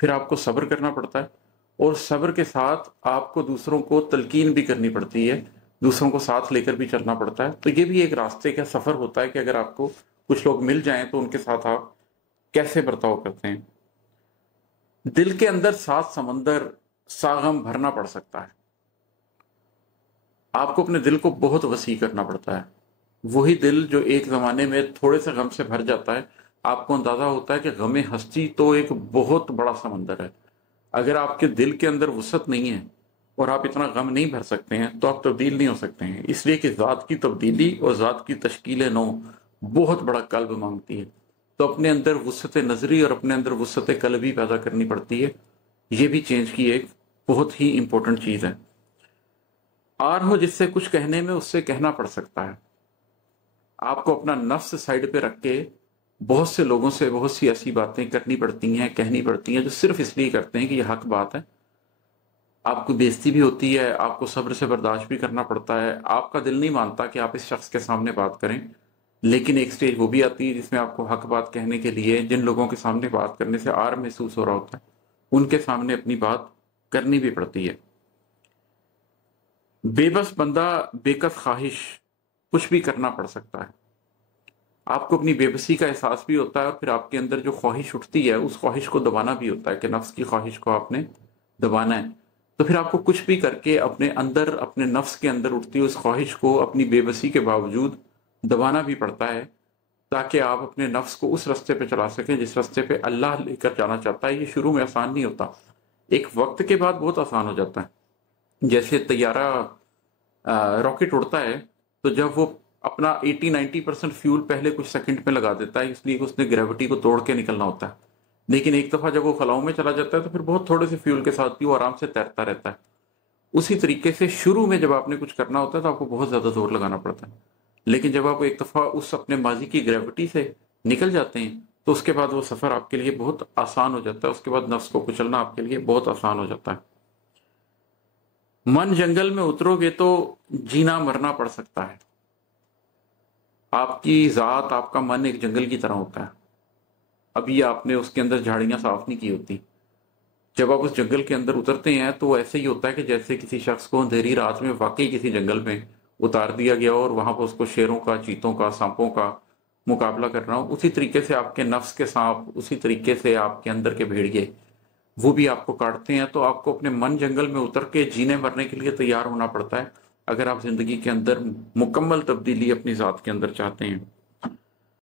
پھر آپ کو صبر کرنا پڑتا ہے، اور صبر کے ساتھ آپ کو دوسروں کو تلقین بھی کرنی پڑتی ہے، دوسروں کو ساتھ لے کر بھی چلنا پڑتا ہے۔ تو یہ بھی ایک راستے کا سفر ہوتا ہے کہ اگر آپ کو کچھ لوگ مل جائیں تو ان کے ساتھ آپ کیسے برتاؤ کرتے ہیں۔ دل کے اندر 7 سمندر ساغم بھرنا پڑ سکتا ہے، آپ کو اپنے دل کو بہت وسیع کرنا پڑتا ہے۔ وہی دل جو ایک زمانے میں تھوڑے سے غم سے بھر جاتا ہے، آپ کو اندازہ ہوتا ہے کہ غم ہستی تو ایک بہت بڑا سمندر ہے۔ اگر آپ کے دل کے اندر وسعت نہیں ہے اور آپ اتنا غم نہیں بھر سکتے ہیں تو آپ تبدیل نہیں ہو سکتے ہیں، اس لیے کہ ذات کی تبدیلی اور ذات کی تشکیل نو بہت بڑا قلب مانگتی ہے۔ تو اپنے اندر وسعت نظری اور اپنے اندر وسعت قلبی پیدا کرنی پڑتی ہے۔ یہ بھی چینج کی ایک بہت ہی امپورٹنٹ چیز ہے۔ آر ہو جس سے کچھ کہنے میں، اس سے کہنا پڑ سکتا ہے۔ آپ کو اپنا نفس سائڈ پہ رکھ کے بہت سے لوگوں سے بہت سی ایسی باتیں کرنی پڑتی ہیں، کہنی پڑتی ہیں جو صرف اس لیے کرتے ہیں کہ یہ حق بات ہے۔ آپ کو بےزتی بھی ہوتی ہے، آپ کو صبر سے برداشت بھی کرنا پڑتا ہے، آپ کا دل نہیں مانتا کہ آپ اس شخص کے سامنے بات کریں، لیکن ایک سٹیج وہ بھی آتی ہے جس میں آپ کو حق بات کہنے کے لیے جن لوگوں کے سامنے بات کرنے سے آر محسوس ہو رہا ہوتا ہے، ان کے سامنے اپنی بات کرنی بھی پڑتی ہے۔ بے بس بندہ بے کس خواہش کچھ بھی کرنا پڑ سکتا ہے۔ آپ کو اپنی بے بسی کا احساس بھی ہوتا ہے، اور پھر آپ کے اندر جو خواہش اٹھتی ہے اس خواہش کو دبانا بھی ہوتا ہے کہ نفس کی خواہش کو آپ نے دبانا ہے۔ تو پھر آپ کو کچھ بھی کر کے اپنے اندر، اپنے نفس کے اندر اٹھتی ہوئی اس خواہش کو اپنی بے بسی کے باوجود دبانا بھی پڑتا ہے، تاکہ آپ اپنے نفس کو اس رستے پہ چلا سکیں جس رستے پہ اللہ لے کر جانا چاہتا ہے۔ یہ شروع میں آسان نہیں ہوتا، ایک وقت کے بعد بہت آسان ہو جاتا ہے۔ جیسے طیارہ راکٹ اڑتا ہے تو جب وہ اپنا 80-90% فیول پہلے کچھ سیکنڈ میں لگا دیتا ہے، اس لیے کہ اس نے گریوٹی کو توڑ کے نکلنا ہوتا ہے، لیکن ایک دفعہ جب وہ خلاؤں میں چلا جاتا ہے تو پھر بہت تھوڑے سے فیول کے ساتھ بھی وہ آرام سے تیرتا رہتا ہے۔ اسی طریقے سے شروع میں جب آپ نے کچھ کرنا ہوتا ہے تو آپ کو بہت زیادہ زور لگانا پڑتا ہے، لیکن جب آپ ایک دفعہ اس اپنے ماضی کی گریوٹی سے نکل جاتے ہیں تو اس کے بعد وہ سفر آپ کے لیے بہت آسان ہو جاتا ہے، اس کے بعد نفس کو کچلنا آپ کے لیے بہت آسان ہو جاتا ہے۔ من جنگل میں اترو گے تو جینا مرنا پڑ سکتا ہے۔ آپ کی ذات، آپ کا من ایک جنگل کی طرح ہوتا ہے، ابھی آپ نے اس کے اندر جھاڑیاں صاف نہیں کی ہوتی۔ جب آپ اس جنگل کے اندر اترتے ہیں تو ایسے ہی ہوتا ہے کہ جیسے کسی شخص کو اندھیری رات میں واقعی کسی جنگل میں اتار دیا گیا اور وہاں پر اس کو شیروں کا، چیتوں کا، سانپوں کا مقابلہ کرنا ہو۔ اسی طریقے سے آپ کے نفس کے سانپ، اسی طریقے سے آپ کے اندر کے بھیڑیے، وہ بھی آپ کو کاٹتے ہیں۔ تو آپ کو اپنے من جنگل میں اتر کے جینے مرنے کے لیے تیار ہونا پڑتا ہے اگر آپ زندگی کے اندر مکمل تبدیلی اپنی ذات کے اندر چاہتے ہیں۔